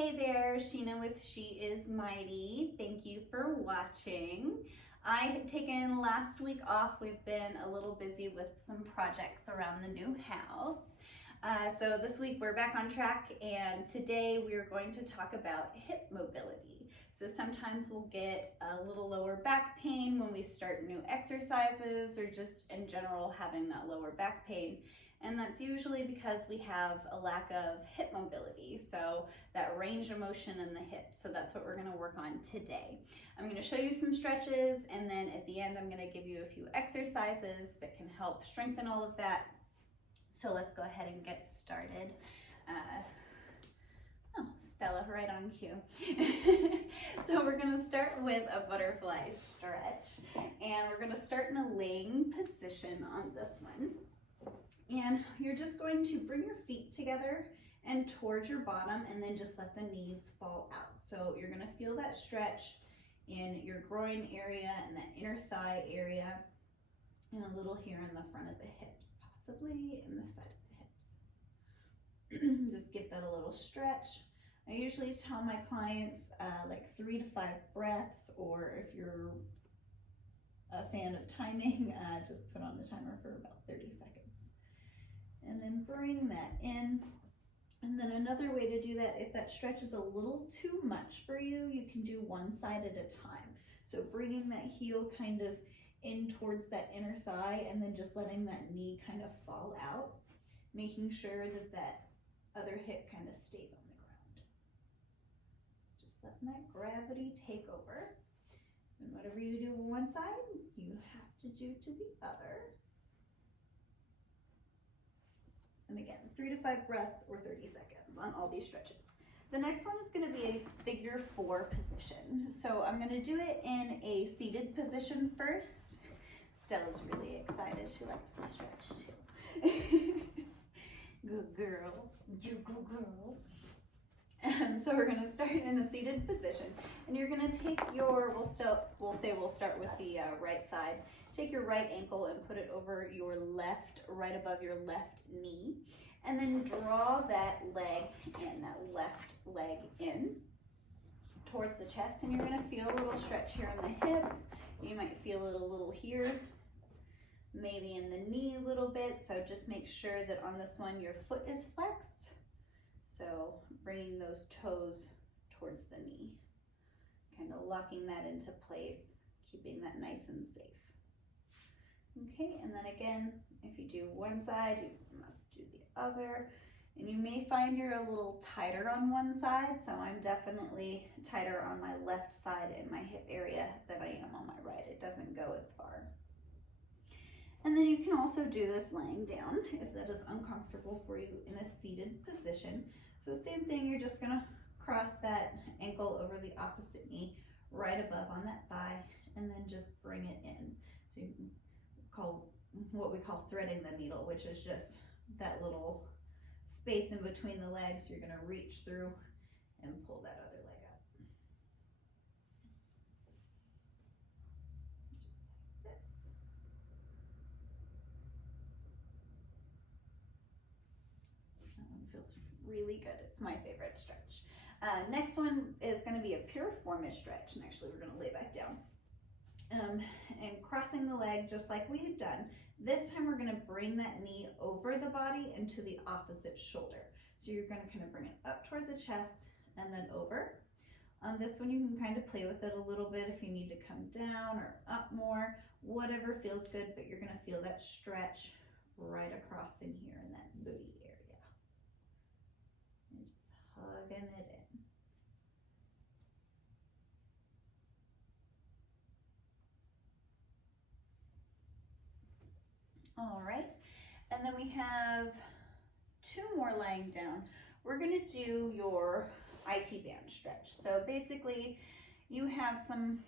Hey there, Sheena with She Is Mighty. Thank you for watching. I had taken last week off. We've been a little busy with some projects around the new house. So this week we're back on track, and today we're going to talk about hip mobility. So sometimes we'll get a little lower back pain when we start new exercises, or just in general having that lower back pain. And that's usually because we have a lack of hip mobility, so that range of motion in the hips. So that's what we're gonna work on today. I'm gonna show you some stretches, and then at the end I'm gonna give you a few exercises that can help strengthen all of that. So let's go ahead and get started. Stella, right on cue. So we're gonna start with a butterfly stretch, and we're gonna start in a laying position on this one. And you're just going to bring your feet together and towards your bottom, and then just let the knees fall out. So you're gonna feel that stretch in your groin area and that inner thigh area, and a little here in the front of the hips, possibly in the side of the hips. Just give that a little stretch. I usually tell my clients like 3 to 5 breaths, or if you're a fan of timing, just put on the timer for about 30 seconds. And then bring that in. And then another way to do that, if that stretch is a little too much for you, you can do one side at a time. So bringing that heel kind of in towards that inner thigh, and then just letting that knee kind of fall out, making sure that that other hip kind of stays on the ground. Just letting that gravity take over. And whatever you do on one side, you have to do to the other. And again, 3 to 5 breaths or 30 seconds on all these stretches. The next one is going to be a figure 4 position. So I'm going to do it in a seated position first. Stella's really excited. She likes the stretch too. Good girl. Good girl. So we're going to start in a seated position, and you're going to take your, we'll start with the right side. Take your right ankle and put it over your left, right above your left knee, and then draw that leg in, that left leg in towards the chest, and you're going to feel a little stretch here in the hip. You might feel it a little here, maybe in the knee a little bit. So just make sure that on this one your foot is flexed. So bringing those toes towards the knee, kind of locking that into place, keeping that nice and safe. Okay, and then again, if you do one side, you must do the other. And you may find you're a little tighter on one side, so I'm definitely tighter on my left side in my hip area than I am on my right. It doesn't go as far. And then you can also do this laying down if that is uncomfortable for you in a seated position. So same thing, you're just gonna cross that ankle over the opposite knee, right above on that thigh, and then just bring it in. So you call what we call threading the needle, which is just that little space in between the legs. You're gonna reach through and pull that other leg up. Just like this. That one feels really good. It's my favorite stretch. Next one is going to be a Piriformis stretch, and actually we're going to lay back down. And crossing the leg just like we had done. This time we're going to bring that knee over the body and to the opposite shoulder. So you're going to kind of bring it up towards the chest and then over. On this one you can kind of play with it a little bit if you need to come down or up more, whatever feels good, but you're going to feel that stretch right across in here in that booty area. And just hugging it in. All right, and then we have 2 more lying down. We're gonna do your IT band stretch. So basically you have some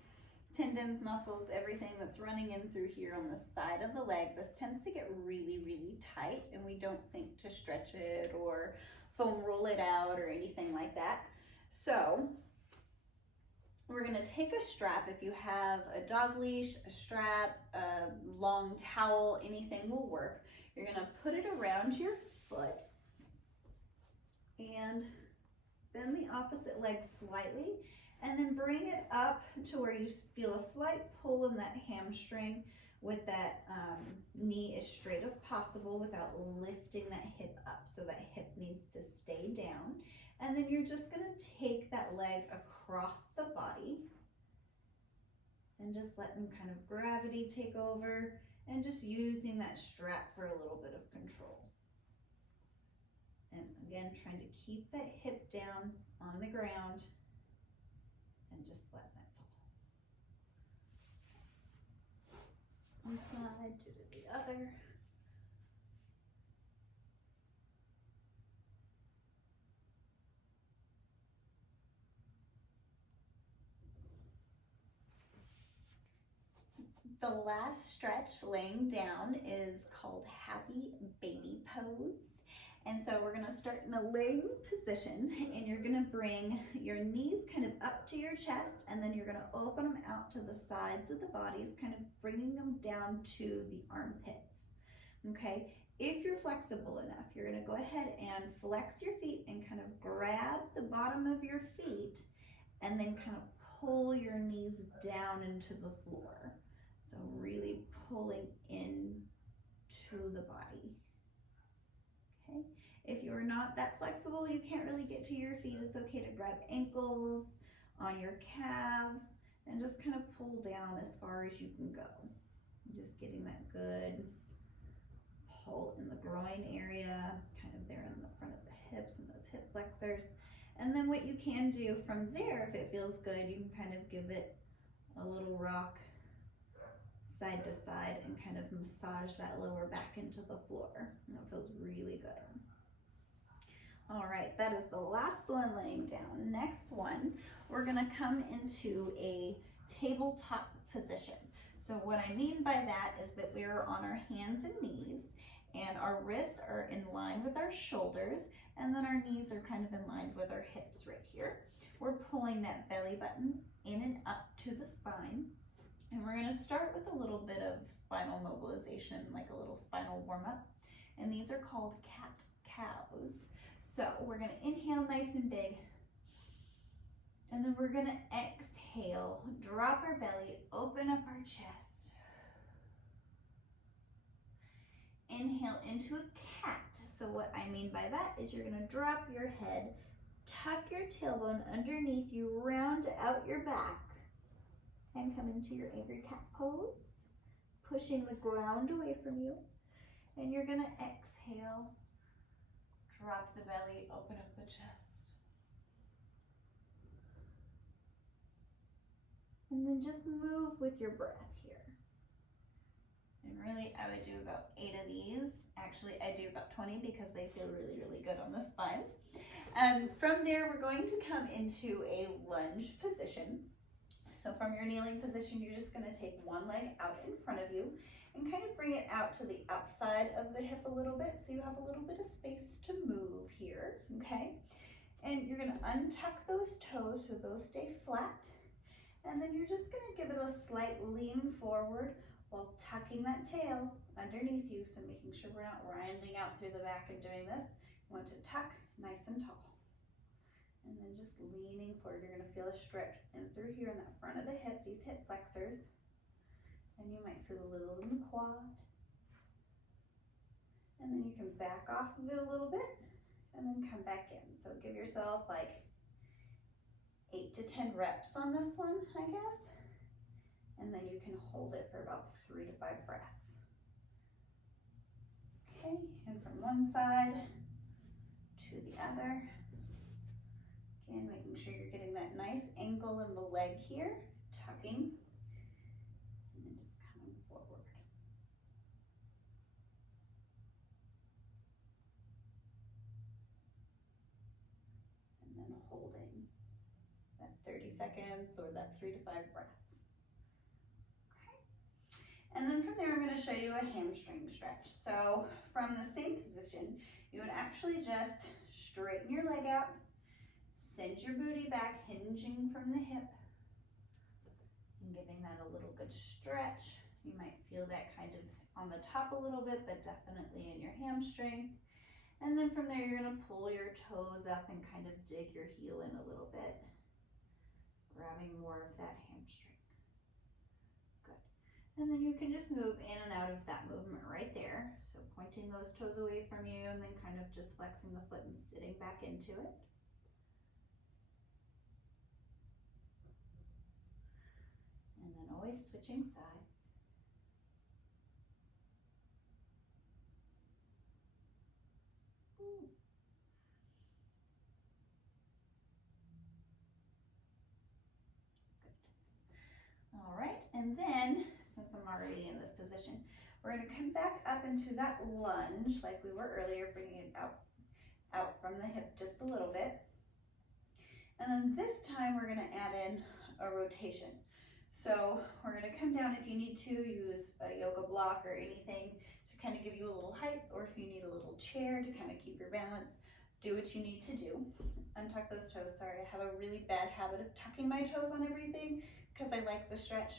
tendons, muscles, everything that's running in through here on the side of the leg. This tends to get really, really tight, and we don't think to stretch it or foam roll it out or anything like that. So we're going to take a strap. If you have a dog leash, a strap, a long towel, anything will work. You're going to put it around your foot and Bend the opposite leg slightly, and then bring it up to where you feel a slight pull in that hamstring with that knee as straight as possible without lifting that hip up. So that hip needs to stay down. And then you're just gonna take that leg across the body and just letting kind of gravity take over and just using that strap for a little bit of control. And again, trying to keep that hip down on the ground and just letting it fall. One side to the other. The last stretch laying down is called Happy Baby Pose. And so we're gonna start in a laying position, and you're gonna bring your knees kind of up to your chest, and then you're gonna open them out to the sides of the bodies, kind of bringing them down to the armpits, okay? If you're flexible enough, you're gonna go ahead and flex your feet and kind of grab the bottom of your feet, and then kind of pull your knees down into the floor. So really pulling in to the body. Okay. If you're not that flexible, you can't really get to your feet, it's okay to grab ankles, on your calves, and just kind of pull down as far as you can go. Just getting that good pull in the groin area, kind of there in the front of the hips and those hip flexors. And then what you can do from there, if it feels good, you can kind of give it a little rock side to side and kind of massage that lower back into the floor. And that feels really good. All right, that is the last one laying down. Next one, we're gonna come into a tabletop position. So what I mean by that is that we're on our hands and knees, and our wrists are in line with our shoulders, and then our knees are kind of in line with our hips right here. We're pulling that belly button in and up to the spine. And we're gonna start with a little bit of spinal mobilization, like a little spinal warm-up. And these are called cat-cows. So we're gonna inhale nice and big. And then we're gonna exhale, drop our belly, open up our chest. Inhale into a cat. So what I mean by that is you're gonna drop your head, tuck your tailbone underneath you, round out your back, and come into your angry cat pose, pushing the ground away from you. And you're gonna exhale, drop the belly, open up the chest. And then just move with your breath here. And really, I would do about 8 of these. Actually, I do about 20 because they feel really, really good on the spine. From there, we're going to come into a lunge position. So from your kneeling position, you're just gonna take one leg out in front of you and kind of bring it out to the outside of the hip a little bit, so you have a little bit of space to move here, okay? And you're gonna untuck those toes so those stay flat. And then you're just gonna give it a slight lean forward while tucking that tail underneath you, so making sure we're not rounding out through the back and doing this. You want to tuck nice and tall. And then just leaning forward, you're gonna feel a stretch in through here in the front of the hip, these hip flexors. And you might feel a little in the quad. And then you can back off of it a little bit and then come back in. So give yourself like 8 to 10 reps on this one, I guess. And then you can hold it for about 3 to 5 breaths. Okay, and from one side to the other. Again, making sure you're getting that nice angle in the leg here, tucking, and then just coming forward. And then holding that 30 seconds or that 3 to 5 breaths. Okay. And then from there, I'm going to show you a hamstring stretch. So from the same position, you would actually just straighten your leg out, send your booty back, hinging from the hip, and giving that a little good stretch. You might feel that kind of on the top a little bit, but definitely in your hamstring. And then from there, you're gonna pull your toes up and kind of dig your heel grabbing more of that hamstring. Good. And then you can just move in and out of that movement right there. So pointing those toes away from you and then kind of just flexing the foot and sitting back into it. And then always switching sides. Ooh. All right, and then, since I'm already in this position, we're going to come back up into that lunge like we were earlier, bringing it out from the hip just a little bit. And then this time we're going to add in a rotation. So we're going to come down. If you need to, use a yoga block or anything to kind of give you a little height, or if you need a little chair to kind of keep your balance, do what you need to do. Untuck those toes. Sorry, I have a really bad habit of tucking my toes on everything because I like the stretch,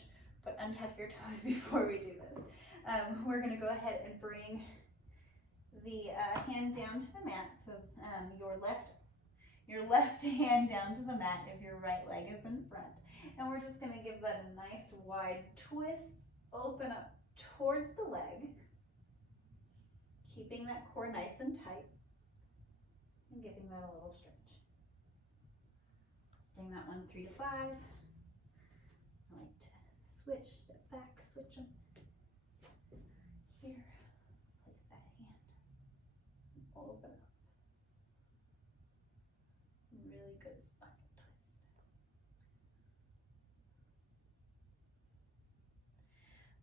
but untuck your toes before we do this. We're going to go ahead and bring the hand down to the mat. So your left hand down to the mat if your right leg is in front. And we're just going to give that a nice wide twist, open up towards the leg, keeping that core nice and tight, and giving that a little stretch. Doing that one 3 to 5. I like to switch, step back, switch them. Here, place that hand, and open up. Really good spinal twist.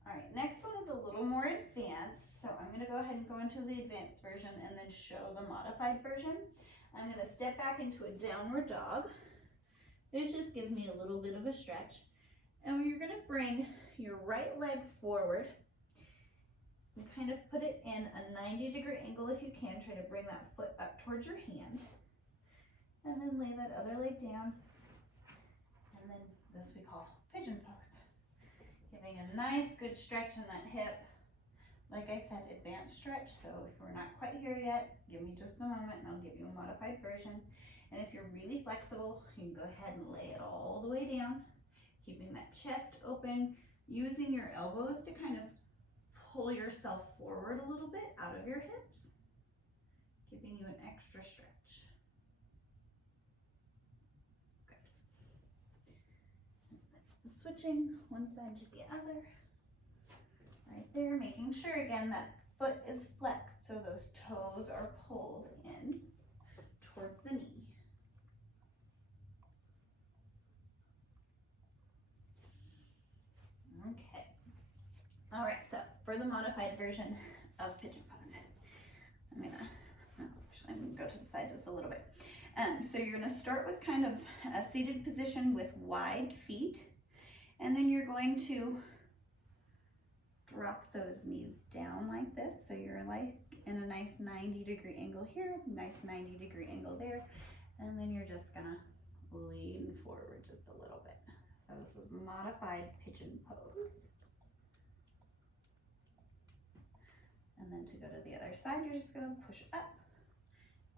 All right, next one is a little more advanced. So I'm going to go ahead and go into the advanced version and then show the modified version. I'm going to step back into a downward dog. This just gives me a little bit of a stretch. And you're going to bring your right leg forward and kind of put it in a 90-degree angle if you can. Try to bring that foot up towards your hand. And then lay that other leg down. And then this we call pigeon pose. Giving a nice good stretch in that hip. Like I said, advanced stretch. So if we're not quite here yet, give me just a moment and I'll give you a modified version. And if you're really flexible, you can go ahead and lay it all the way down. Keeping that chest open, using your elbows to kind of pull yourself forward a little bit out of your hips, giving you an extra stretch. Good. Switching one side to the other. Right there, making sure again that foot is flexed so those toes are pulled in towards the knee. Okay. All right, so for the modified version of pigeon pose, I'm gonna go to the side just a little bit. So you're gonna start with kind of a seated position with wide feet, and then you're going to drop those knees down like this. So you're like in a nice 90-degree angle here, nice 90-degree angle there, and then you're just gonna lean forward just a little bit. So this is modified pigeon pose. And then to go to the other side, you're just gonna push up.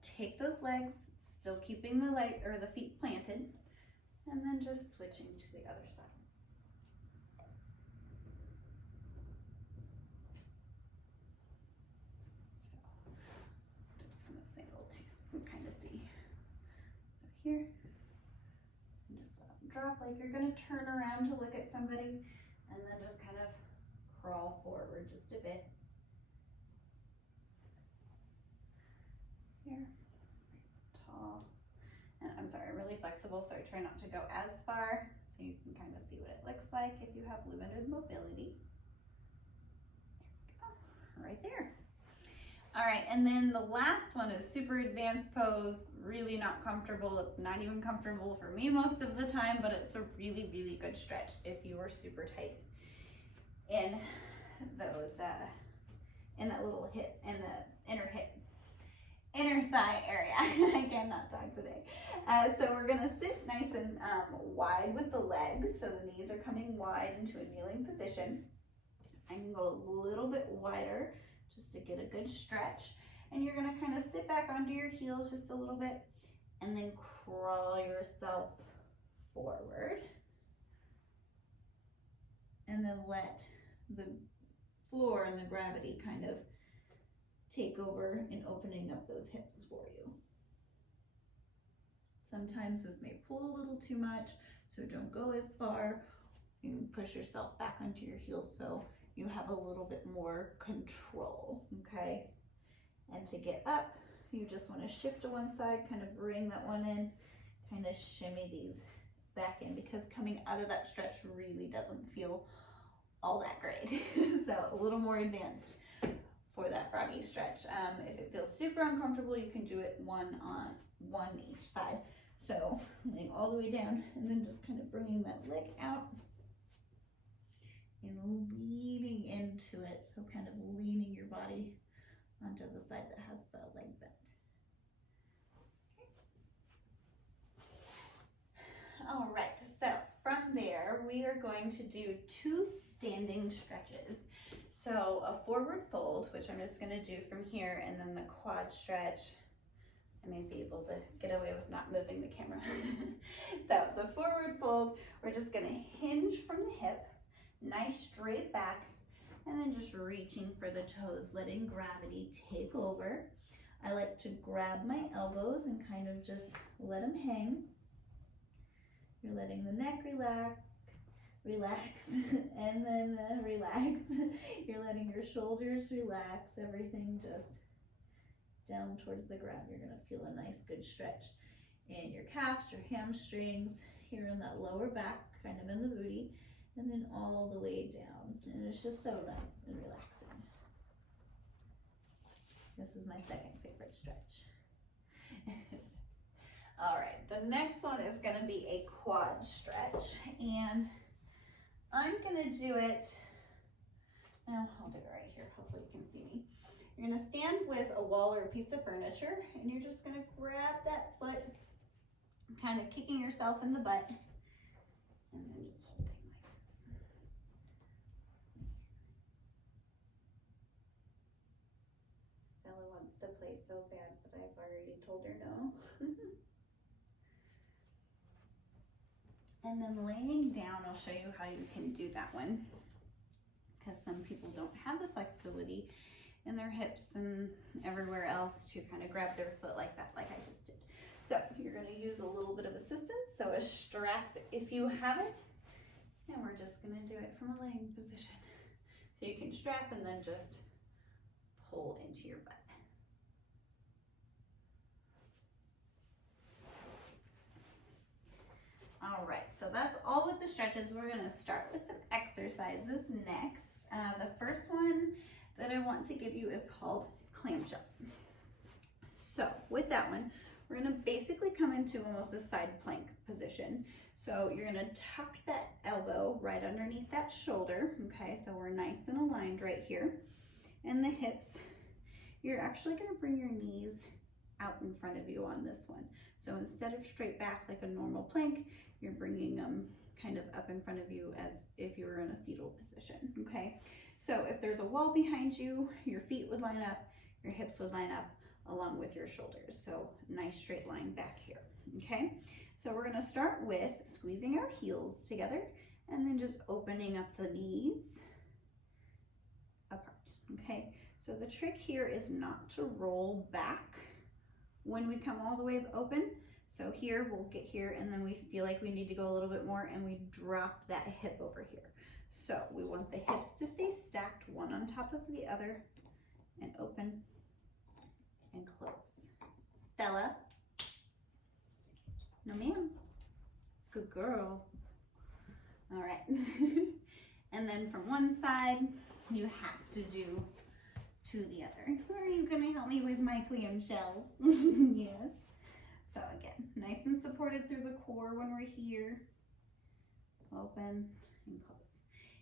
Take those legs, still keeping the leg or the feet planted, and then just switching to the other side. So, do it from this angle too, so you can kind of see. So here. Drop like you're going to turn around to look at somebody, and then just kind of crawl forward just a bit. Here, nice and tall. And I'm sorry, really flexible, so I try not to go as far so you can kind of see what it looks like if you have limited mobility. There we go, right there. All right, and then the last one is super advanced pose, really not comfortable. It's not even comfortable for me most of the time, but it's a really, really good stretch if you are super tight in those, in that little hip, in the inner thigh area. I cannot talk today. So we're gonna sit nice and wide with the legs, so the knees are coming wide into a kneeling position. I can go a little bit wider, just to get a good stretch. And you're gonna kind of sit back onto your heels just a little bit and then crawl yourself forward. And then let the floor and the gravity kind of take over in opening up those hips for you. Sometimes this may pull a little too much, so don't go as far. You can push yourself back onto your heels so you have a little bit more control, okay? And to get up, you just want to shift to one side, kind of bring that one in, kind of shimmy these back in, because coming out of that stretch really doesn't feel all that great. So a little more advanced for that froggy stretch. If it feels super uncomfortable, you can do it one on one each side. So laying all the way down and then just kind of bringing that leg out and leaning into it. So kind of leaning your body onto the side that has the leg bent. Okay. All right, so from there, we are going to do 2 standing stretches. So a forward fold, which I'm just gonna do from here, and then the quad stretch. I may be able to get away with not moving the camera. So the forward fold, we're just gonna hinge from the hip, nice straight back, and then just reaching for the toes, letting gravity take over. I like to grab my elbows and kind of just let them hang. You're letting the neck relax, and then relax. You're letting your shoulders relax, everything just down towards the ground. You're gonna feel a nice good stretch in your calves, your hamstrings, here in that lower back, kind of in the booty, and then all the way down. And it's just so nice and relaxing. This is my second favorite stretch. All right, the next one is gonna be a quad stretch, and I'm gonna do it, now I'll do it right here, hopefully you can see me. You're gonna stand with a wall or a piece of furniture, and you're just gonna grab that foot, kind of kicking yourself in the butt, and then just holding like this. Stella wants to play so bad, but I've already told her no. And then laying down, I'll show you how you can do that one, because some people don't have the flexibility in their hips and everywhere else to kind of grab their foot like that, like I just did. So you're going to use a little bit of assistance, so a strap if you have it, and we're just going to do it from a laying position. So you can strap and then just pull into your butt. All right, so that's all with the stretches. We're gonna start with some exercises next. The first one that I want to give you is called clamshells. So with that one, we're gonna basically come into almost a side plank position. So you're gonna tuck that elbow right underneath that shoulder, okay? So we're nice and aligned right here. And the hips, you're actually gonna bring your knees out in front of you on this one. So instead of straight back like a normal plank, you're bringing them kind of up in front of you as if you were in a fetal position, okay? So if there's a wall behind you, your feet would line up, your hips would line up along with your shoulders. So nice straight line back here, okay? So we're gonna start with squeezing our heels together and then just opening up the knees apart, okay? So the trick here is not to roll back when we come all the way open. So here, we'll get here and then we feel like we need to go a little bit more and we drop that hip over here. So we want the hips to stay stacked, one on top of the other, and open and close. Stella? No ma'am. Good girl. All right. And then from one side, you have to do to the other. Are you gonna help me with my clamshells? Yes. So again, nice and supported through the core when we're here. Open and close.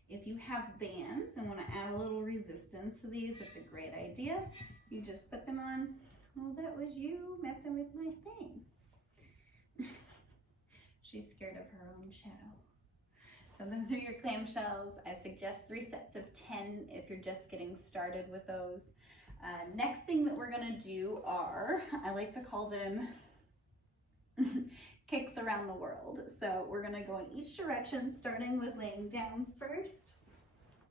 If you have bands and want to add a little resistance to these, that's a great idea. You just put them on. Well, that was you messing with my thing. She's scared of her own shadow. So those are your clamshells. I suggest 3 sets of 10 if you're just getting started with those. Next thing that we're gonna do are, I like to call them kicks around the world. So we're gonna go in each direction, starting with laying down first.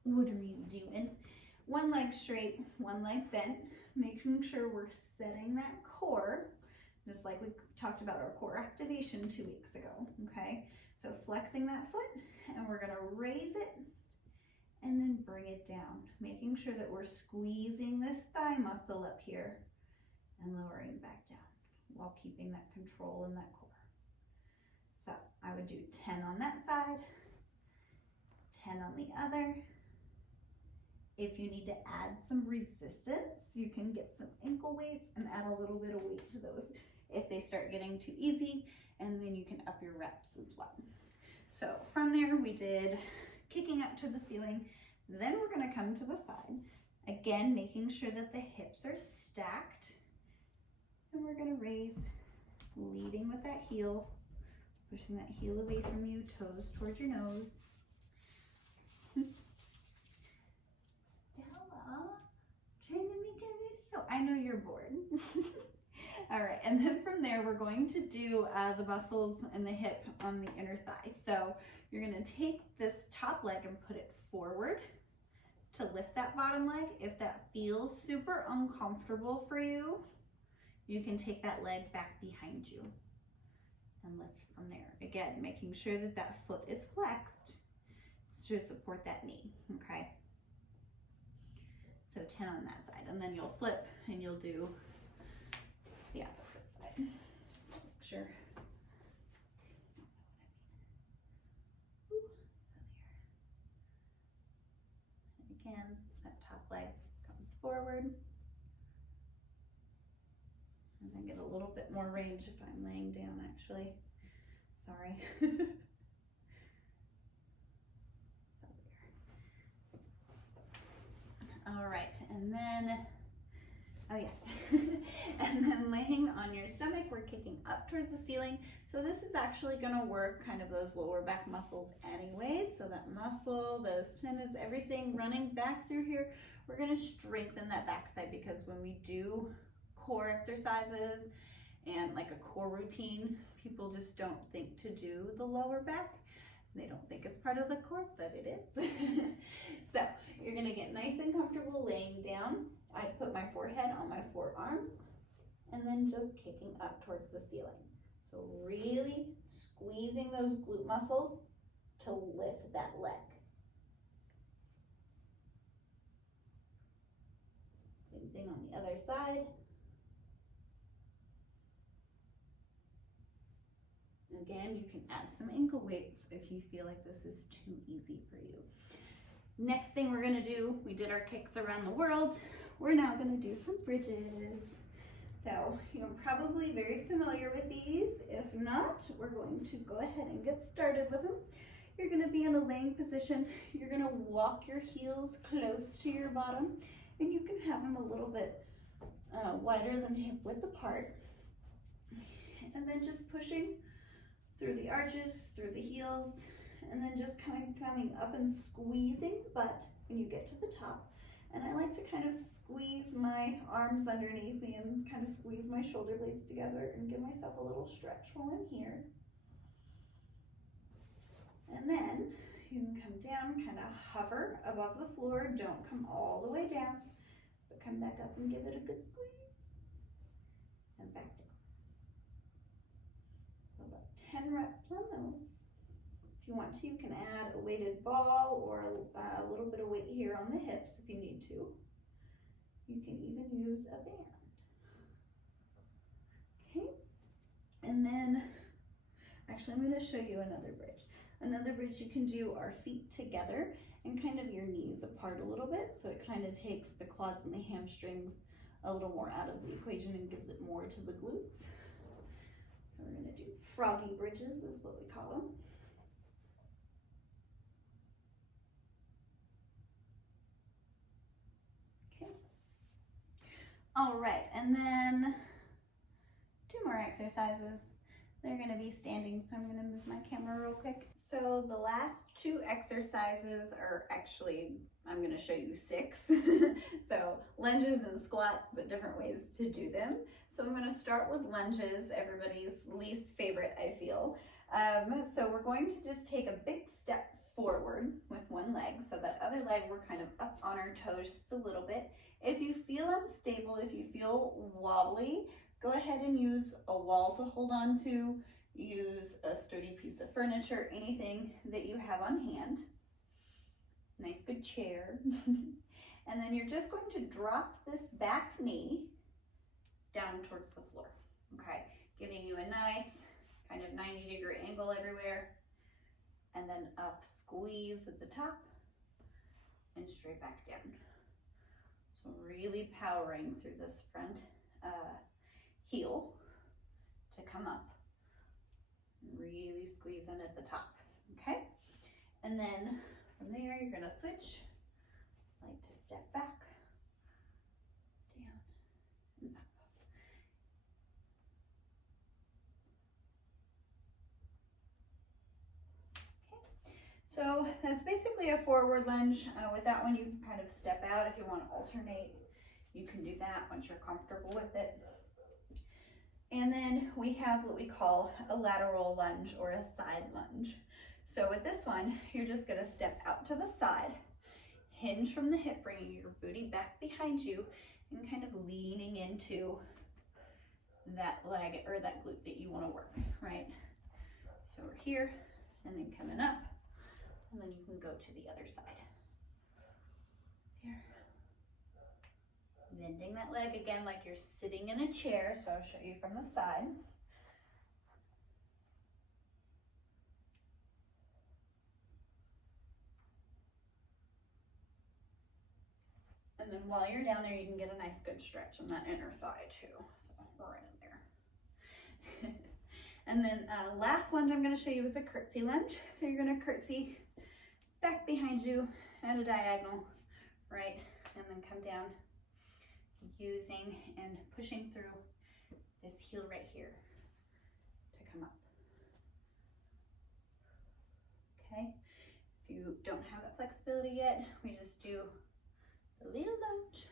What are you doing? One leg straight, one leg bent, making sure we're setting that core, just like we talked about our core activation 2 weeks ago, okay? So flexing that foot, and we're gonna raise it and then bring it down, making sure that we're squeezing this thigh muscle up here and lowering back down while keeping that control in that core. So I would do 10 on that side, 10 on the other. If you need to add some resistance, you can get some ankle weights and add a little bit of weight to those if they start getting too easy, and then you can up your reps as well. So from there we did kicking up to the ceiling. Then we're gonna come to the side. Again, making sure that the hips are stacked. And we're gonna raise, leading with that heel, pushing that heel away from you, toes towards your nose. Trying to make a video. I know you're bored. All right, and then from there, we're going to do the muscles in the hip on the inner thigh. So you're gonna take this top leg and put it forward to lift that bottom leg. If that feels super uncomfortable for you, you can take that leg back behind you and lift from there. Again, making sure that that foot is flexed to support that knee, okay? So 10 on that side, and then you'll flip and you'll do the opposite side. Just make sure. And again, that top leg comes forward. And then get a little bit more range if I'm laying down, actually. Sorry. All right, and then, oh yes, and then laying on your stomach, we're kicking up towards the ceiling. So this is actually gonna work kind of those lower back muscles anyways. So that muscle, those tendons, everything running back through here, we're gonna strengthen that backside, because when we do core exercises and like a core routine, people just don't think to do the lower back. They don't think it's part of the core, but it is. So you're gonna get nice and comfortable laying down. I put my forehead on my forearms and then just kicking up towards the ceiling. So really squeezing those glute muscles to lift that leg. Same thing on the other side. Again, you can add some ankle weights if you feel like this is too easy for you. Next thing we're gonna do, we did our kicks around the world. We're now gonna do some bridges. So you're probably very familiar with these. If not, we're going to go ahead and get started with them. You're gonna be in a laying position. You're gonna walk your heels close to your bottom, and you can have them a little bit wider than hip width apart. And then just pushing through the arches, through the heels, and then just kind of coming up and squeezing the butt when you get to the top. And I like to kind of squeeze my arms underneath me and kind of squeeze my shoulder blades together and give myself a little stretch while I'm here. And then you can come down, kind of hover above the floor. Don't come all the way down, but come back up and give it a good squeeze. And back down. 10 reps on those. If you want to, you can add a weighted ball or a little bit of weight here on the hips if you need to. You can even use a band. Okay, and then, actually I'm going to show you another bridge. Another bridge you can do our feet together and kind of your knees apart a little bit, so it kind of takes the quads and the hamstrings a little more out of the equation and gives it more to the glutes. So we're going to do froggy bridges is what we call them. Okay. All right, and then 2 more exercises. They're gonna be standing, so I'm gonna move my camera real quick. So the last 2 exercises are actually, I'm gonna show you 6. So lunges and squats, but different ways to do them. So I'm gonna start with lunges, everybody's least favorite, I feel. So we're going to just take a big step forward with one leg. So that other leg, we're kind of up on our toes just a little bit. If you feel unstable, if you feel wobbly, go ahead and use a wall to hold on to, use a sturdy piece of furniture, anything that you have on hand. Nice good chair. And then you're just going to drop this back knee down towards the floor, okay? Giving you a nice kind of 90-degree angle everywhere. And then up, squeeze at the top and straight back down. So really powering through this front heel to come up. Really squeeze in at the top, okay? And then from there, you're gonna switch, like to step back, down, and up. So that's basically a forward lunge. With that one, you can kind of step out. If you want to alternate, you can do that once you're comfortable with it. And then we have what we call a lateral lunge or a side lunge. So with this one, you're just going to step out to the side, hinge from the hip, bringing your booty back behind you and kind of leaning into that leg or that glute that you want to work, right? So we're here and then coming up. And then you can go to the other side. Here. Bending that leg again like you're sitting in a chair, so I'll show you from the side. And then while you're down there, you can get a nice good stretch on that inner thigh too. So we're right in there. And then last lunge I'm going to show you is a curtsey lunge. So you're going to curtsey back behind you at a diagonal, right? And then come down using and pushing through this heel right here to come up. Okay, if you don't have that flexibility yet, we just do the little lunge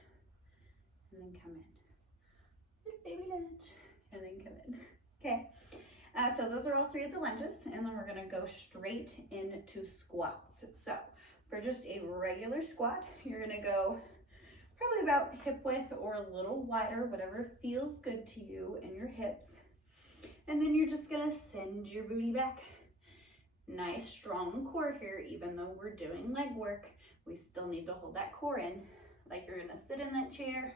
and then come in. Little baby lunge and then come in. Okay. So those are all 3 of the lunges, and then we're gonna go straight into squats. So for just a regular squat, you're gonna go probably about hip width or a little wider, whatever feels good to you and your hips. And then you're just gonna send your booty back. Nice strong core here, even though we're doing leg work, we still need to hold that core in. Like you're gonna sit in that chair,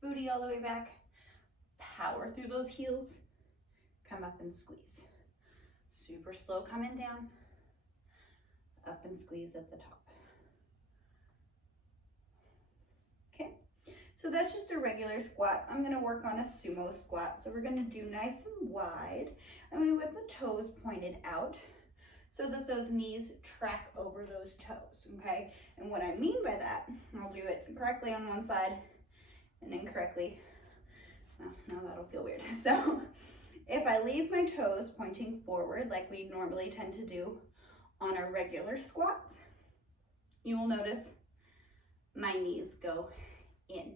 booty all the way back, power through those heels, come up and squeeze. Super slow coming down, up and squeeze at the top. Okay, so that's just a regular squat. I'm gonna work on a sumo squat. So we're gonna do nice and wide, and we want the toes pointed out so that those knees track over those toes, okay? And what I mean by that, I'll do it correctly on one side and incorrectly. Oh, now that'll feel weird. So if I leave my toes pointing forward like we normally tend to do on our regular squats, you will notice my knees go in.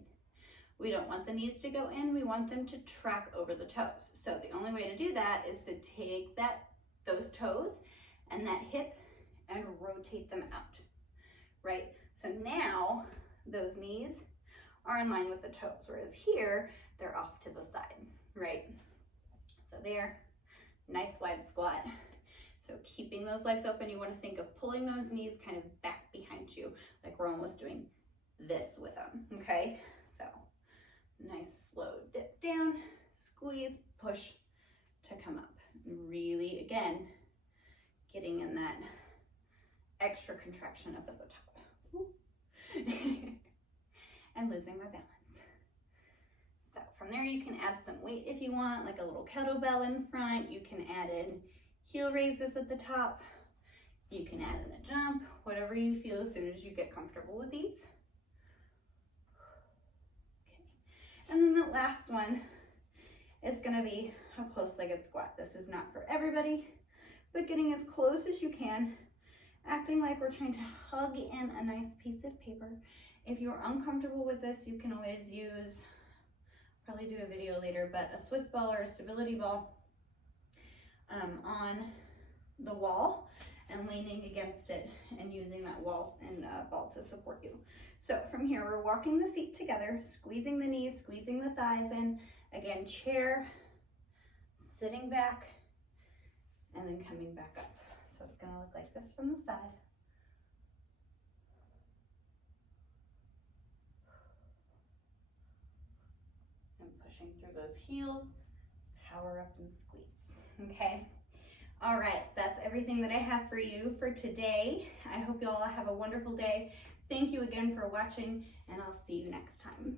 We don't want the knees to go in, we want them to track over the toes. So the only way to do that is to take those toes and that hip and rotate them out, right? So now those knees are in line with the toes, whereas here they're off to the side, right? So there, nice wide squat. So keeping those legs open, you want to think of pulling those knees kind of back behind you, like we're almost doing this with them, okay? So nice slow dip down, squeeze, push to come up. Really, again, getting in that extra contraction up at the top. And losing my balance. So from there you can add some weight if you want, like a little kettlebell in front. You can add in heel raises at the top. You can add in a jump, whatever you feel as soon as you get comfortable with these. Okay. And then the last one is gonna be a close-legged squat. This is not for everybody, but getting as close as you can, acting like we're trying to hug in a nice piece of paper. If you're uncomfortable with this, you can always use, probably do a video later, but a Swiss ball or a stability ball on the wall and leaning against it and using that wall and ball to support you. So from here, we're walking the feet together, squeezing the knees, squeezing the thighs in. Again, chair, sitting back, and then coming back up. So it's gonna look like this from the side. And pushing through those heels, power up and squeeze, okay? All right, that's everything that I have for you for today. I hope you all have a wonderful day. Thank you again for watching, and I'll see you next time.